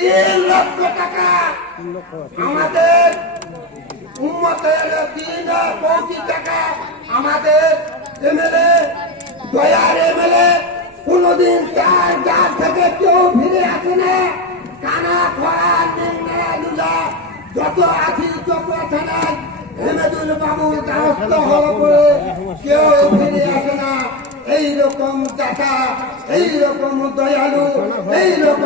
3 লক্ষ টাকা আমাদের উম্মতের 3 কোটি টাকা আমাদের এমএলএ দয়ার এমএলএ কোনদিন যার থেকে কেউ ফিরে আসে না। কানা খরা নিংলা যত আছি চক্র থানায় হেমেদুল বাবুর দ্বারস্থ হওয়া পরে কেউ ফিরে আসে না। এইরকম দাতা, এইরকম দয়ালু, এইরকম